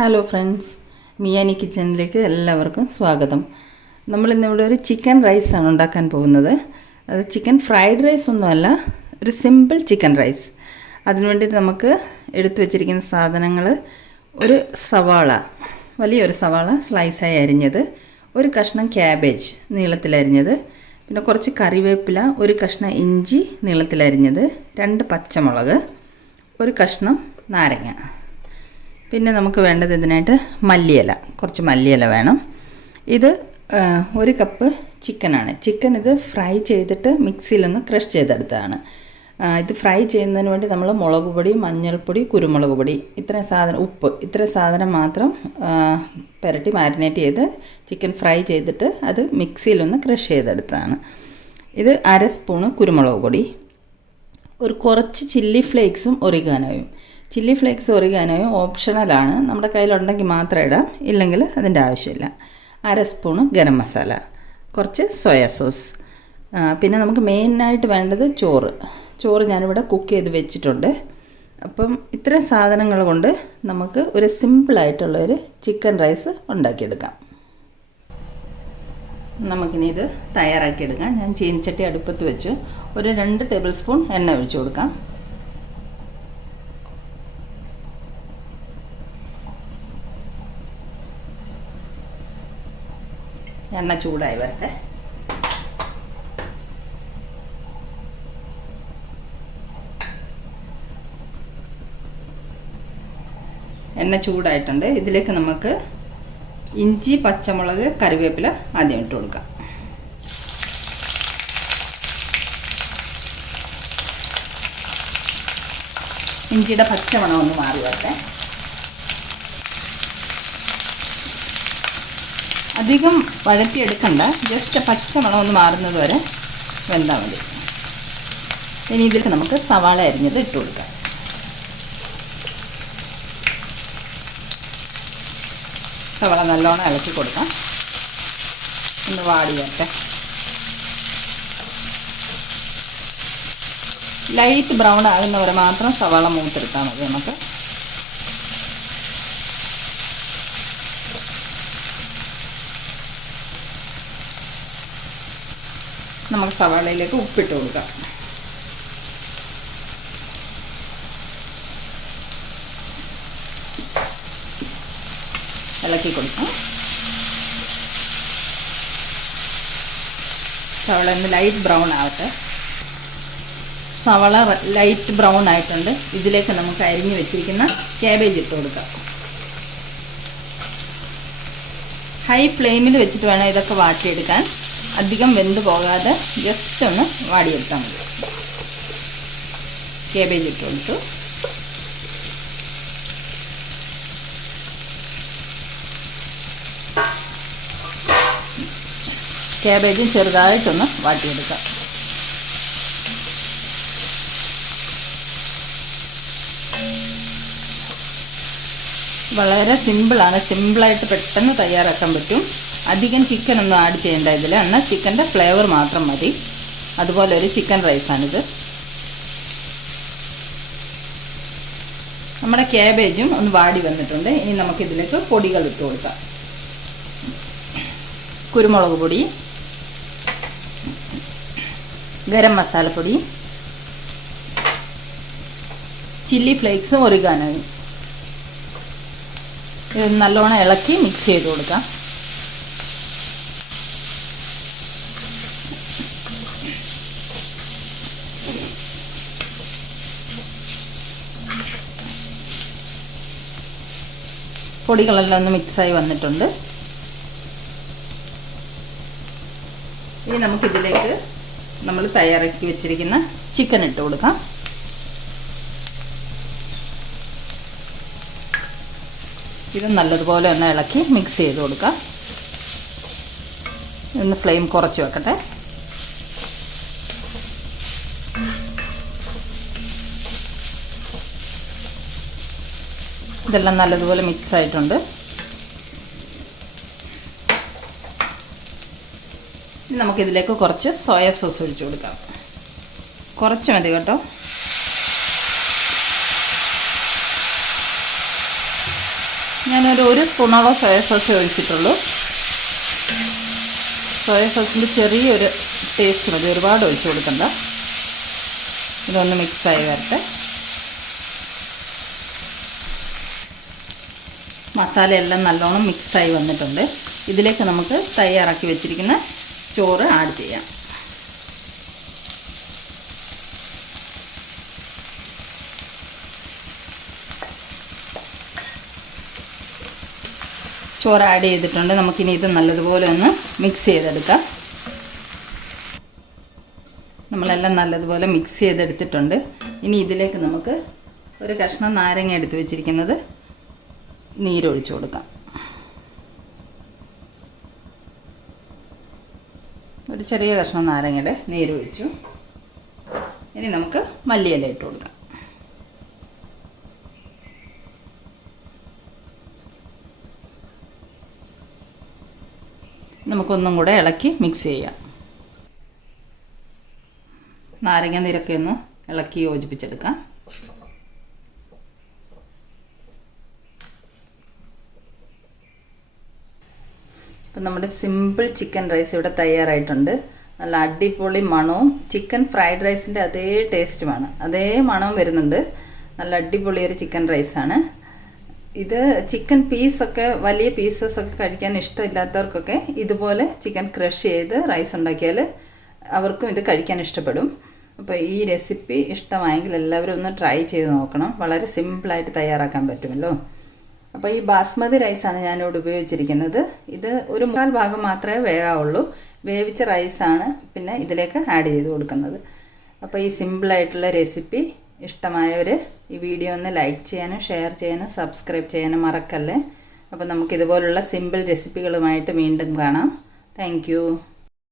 Hello friends, മിയാനി കിച്ചണിലേക്ക് എല്ലാവർക്കും സ്വാഗതം. നമ്മളിന്നിവിടെ ഒരു ചിക്കൻ റൈസാണ് ഉണ്ടാക്കാൻ പോകുന്നത്. അത് ചിക്കൻ ഫ്രൈഡ് റൈസ് ഒന്നുമല്ല, ഒരു സിമ്പിൾ ചിക്കൻ റൈസ്. അതിനു വേണ്ടിയിട്ട് നമുക്ക് എടുത്തു വച്ചിരിക്കുന്ന സാധനങ്ങൾ: ഒരു സവാള, വലിയൊരു സവാള സ്ലൈസായി അരിഞ്ഞത്, ഒരു കഷ്ണം ക്യാബേജ് നീളത്തിലരിഞ്ഞത്, പിന്നെ കുറച്ച് കറിവേപ്പില, ഒരു കഷ്ണം ഇഞ്ചി നീളത്തിലരിഞ്ഞത്, 2 പച്ചമുളക്, ഒരു കഷ്ണം നാരങ്ങ. പിന്നെ നമുക്ക് വേണ്ടത് ഇതിനായിട്ട് മല്ലിയില, കുറച്ച് മല്ലിയില വേണം. ഇത് 1 കപ്പ് ചിക്കനാണ്. ചിക്കൻ ഇത് ഫ്രൈ ചെയ്തിട്ട് മിക്സിയിലൊന്ന് ക്രഷ് ചെയ്തെടുത്തതാണ്. ഇത് ഫ്രൈ ചെയ്യുന്നതിന് വേണ്ടി നമ്മൾ മുളക് പൊടി, മഞ്ഞൾപ്പൊടി, കുരുമുളക് പൊടി, ഇത്രയും സാധനം, ഉപ്പ്, ഇത്രയും സാധനം മാത്രം പുരട്ടി മാരിനേറ്റ് ചെയ്ത് ചിക്കൻ ഫ്രൈ ചെയ്തിട്ട് അത് മിക്സിയിലൊന്ന് ക്രഷ് ചെയ്തെടുത്തതാണ്. ഇത് 1/2 സ്പൂണ് കുരുമുളക് പൊടി, ഒരു കുറച്ച് ചില്ലി ഫ്ലേക്സും ഒറിഗാനോയും. ചില്ലി ഫ്ലേക്സ് ഒറിഗാനോയും ഓപ്ഷണലാണ്, നമ്മുടെ കയ്യിലുണ്ടെങ്കിൽ മാത്രം ഇടാം, ഇല്ലെങ്കിൽ അതിൻ്റെ ആവശ്യമില്ല. 1/2 സ്പൂണ് ഗരം മസാല, കുറച്ച് സോയാ സോസ്. പിന്നെ നമുക്ക് മെയിനായിട്ട് വേണ്ടത് ചോറ് ഞാനിവിടെ കുക്ക് ചെയ്ത് വെച്ചിട്ടുണ്ട്. അപ്പം ഇത്രയും സാധനങ്ങൾ കൊണ്ട് നമുക്ക് ഒരു സിമ്പിളായിട്ടുള്ളൊരു ചിക്കൻ റൈസ് ഉണ്ടാക്കിയെടുക്കാം. നമുക്കിനി ഇത് തയ്യാറാക്കിയെടുക്കാം. ഞാൻ ചീനിച്ചട്ടി അടുപ്പത്ത് വെച്ച് ഒരു 2 ടേബിൾ സ്പൂൺ എണ്ണ ഒഴിച്ചു കൊടുക്കാം. എണ്ണ ചൂടായി വരട്ടെ. എണ്ണ ചൂടായിട്ടുണ്ട്. ഇതിലേക്ക് നമുക്ക് ഇഞ്ചി, പച്ചമുളക്, കറിവേപ്പില ആദ്യം ഇട്ട് കൊടുക്കാം. ഇഞ്ചിയുടെ പച്ചമണം ഒന്ന് മാറി വരട്ടെ. അധികം വഴറ്റിയെടുക്കണ്ട, ജസ്റ്റ് പച്ചമണം ഒന്ന് മാറുന്നത് വരെ വെന്താൽ മതി. ഇനി ഇതിലേക്ക് നമുക്ക് സവാള അരിഞ്ഞത് ഇട്ട് കൊടുക്കാം. സവാള നല്ലോണം ഇളക്കി കൊടുക്കാം. ഒന്ന് വാടി വരട്ടെ. ലൈറ്റ് ബ്രൗൺ ആകുന്നവരെ മാത്രം സവാള മൂത്തെടുത്താൽ മതി. നമുക്ക് സവാളയിലേക്ക് ഉപ്പിട്ട് കൊടുക്കാം. ഇളക്കി കൊടുക്കാം. സവാള ഒന്ന് ലൈറ്റ് ബ്രൗൺ ആവട്ടെ. സവാള ലൈറ്റ് ബ്രൗൺ ആയിട്ടുണ്ട്. ഇതിലേക്ക് നമുക്ക് അരിഞ്ഞ് വെച്ചിരിക്കുന്ന ക്യാബേജ് ഇട്ട് കൊടുക്കാം. ഹൈ ഫ്ലെയിമിൽ വെച്ചിട്ട് വേണം ഇതൊക്കെ വാട്ടിയെടുക്കാൻ. അധികം വെന്ത് പോകാതെ ജസ്റ്റ് ഒന്ന് വാടിയെടുത്താൽ മതി. ക്യാബേജ് ഇട്ട് കൊടുത്തു. ക്യാബേജും ചെറുതായിട്ടൊന്ന് വാട്ടിയെടുക്കാം. വളരെ സിമ്പിളായിട്ട് പെട്ടെന്ന് തയ്യാറാക്കാൻ പറ്റും. അധികം ചിക്കനൊന്നും ആഡ് ചെയ്യേണ്ട ഇതിൽ, എന്നാൽ ചിക്കൻ്റെ ഫ്ലേവർ മാത്രം മതി. അതുപോലെ ഒരു ചിക്കൻ റൈസാണിത്. നമ്മുടെ ക്യാബേജും ഒന്ന് വാടി വന്നിട്ടുണ്ട്. ഇനി നമുക്കിതിലേക്ക് പൊടികൾ ഇട്ട് കൊടുക്കാം. കുരുമുളക് പൊടി, ഗരം മസാലപ്പൊടി, ചില്ലി ഫ്ലേക്സും ഒറിഗാനോയും. ഇത് നല്ലോണം ഇളക്കി മിക്സ് ചെയ്ത് കൊടുക്കാം. പൊടികളെല്ലാം ഒന്ന് മിക്സായി വന്നിട്ടുണ്ട്. ഇനി നമുക്കിതിലേക്ക് നമ്മൾ തയ്യാറാക്കി വെച്ചിരിക്കുന്ന ചിക്കൻ ഇട്ട് കൊടുക്കാം. ഇത് നല്ലതുപോലെ ഒന്ന് ഇളക്കി മിക്സ് ചെയ്ത് കൊടുക്കാം. ഒന്ന് ഫ്ലെയിം കുറച്ച് വെക്കട്ടെ. ഇതെല്ലാം നല്ലതുപോലെ മിക്സ് ആയിട്ടുണ്ട്. ഇനി നമുക്കിതിലേക്ക് കുറച്ച് സോയ സോസ് ഒഴിച്ചു കൊടുക്കാം. കുറച്ച് മതി കേട്ടോ. ഞാനൊരു സ്പൂണോളം സോയ സോസ് ഒഴിച്ചിട്ടുള്ളൂ. സോയ സോസിൻ്റെ ചെറിയൊരു ടേസ്റ്റ് മതി, ഒരുപാട് ഒഴിച്ച് കൊടുക്കണ്ട. ഇതൊന്ന് മിക്സായി വരട്ടെ. മസാലയെല്ലാം നല്ലോണം മിക്സായി വന്നിട്ടുണ്ട്. ഇതിലേക്ക് നമുക്ക് തയ്യാറാക്കി വെച്ചിരിക്കുന്ന ചോറ് ആഡ് ചെയ്യാം. ചോറ് ആഡ് ചെയ്തിട്ടുണ്ട്. നമുക്കിനി ഇത് നല്ലതുപോലെ ഒന്ന് മിക്സ് ചെയ്തെടുക്കാം. നമ്മളെല്ലാം നല്ലതുപോലെ മിക്സ് ചെയ്തെടുത്തിട്ടുണ്ട്. ഇനി ഇതിലേക്ക് നമുക്ക് ഒരു കഷ്ണം നാരങ്ങ എടുത്ത് വെച്ചിരിക്കുന്നത് നീരൊഴിച്ച് കൊടുക്കാം. ഒരു ചെറിയ കഷ്ണം നാരങ്ങയുടെ നീരൊഴിച്ചു. ഇനി നമുക്ക് മല്ലിയില ഇട്ട് കൊടുക്കാം. നമുക്കൊന്നും കൂടെ ഇളക്കി മിക്സ് ചെയ്യാം. നാരങ്ങ നീരൊക്കെ ഒന്ന് ഇളക്കി യോജിപ്പിച്ചെടുക്കാം. അപ്പം നമ്മുടെ സിമ്പിൾ ചിക്കൻ റൈസ് ഇവിടെ തയ്യാറായിട്ടുണ്ട്. നല്ല അടിപൊളി മണവും ചിക്കൻ ഫ്രൈഡ് റൈസിൻ്റെ അതേ ടേസ്റ്റുമാണ്, അതേ മണവും വരുന്നുണ്ട്. നല്ല അടിപൊളി ഒരു ചിക്കൻ റൈസാണ് ഇത്. ചിക്കൻ പീസൊക്കെ വലിയ പീസസൊക്കെ കഴിക്കാൻ ഇഷ്ടമില്ലാത്തവർക്കൊക്കെ ഇതുപോലെ ചിക്കൻ ക്രഷ് ചെയ്ത് റൈസ് ഉണ്ടാക്കിയാൽ അവർക്കും ഇത് കഴിക്കാൻ ഇഷ്ടപ്പെടും. അപ്പോൾ ഈ റെസിപ്പി ഇഷ്ടമായെങ്കിൽ എല്ലാവരും ഒന്ന് ട്രൈ ചെയ്ത് നോക്കണം. വളരെ സിമ്പിളായിട്ട് തയ്യാറാക്കാൻ പറ്റുമല്ലോ. അപ്പോൾ ഈ ബാസ്മതി റൈസാണ് ഞാനിവിടെ ഉപയോഗിച്ചിരിക്കുന്നത്. ഇത് ഒരു 3/4 ഭാഗം മാത്രമേ വേകാവുള്ളൂ. വേവിച്ച റൈസാണ് പിന്നെ ഇതിലേക്ക് ആഡ് ചെയ്ത് കൊടുക്കുന്നത്. അപ്പോൾ ഈ സിമ്പിളായിട്ടുള്ള റെസിപ്പി ഇഷ്ടമായവർ ഈ വീഡിയോ ഒന്ന് ലൈക്ക് ചെയ്യാനും ഷെയർ ചെയ്യാനും സബ്സ്ക്രൈബ് ചെയ്യാനും മറക്കല്ലേ. അപ്പോൾ നമുക്കിതുപോലുള്ള സിമ്പിൾ റെസിപ്പികളുമായിട്ട് വീണ്ടും കാണാം. താങ്ക്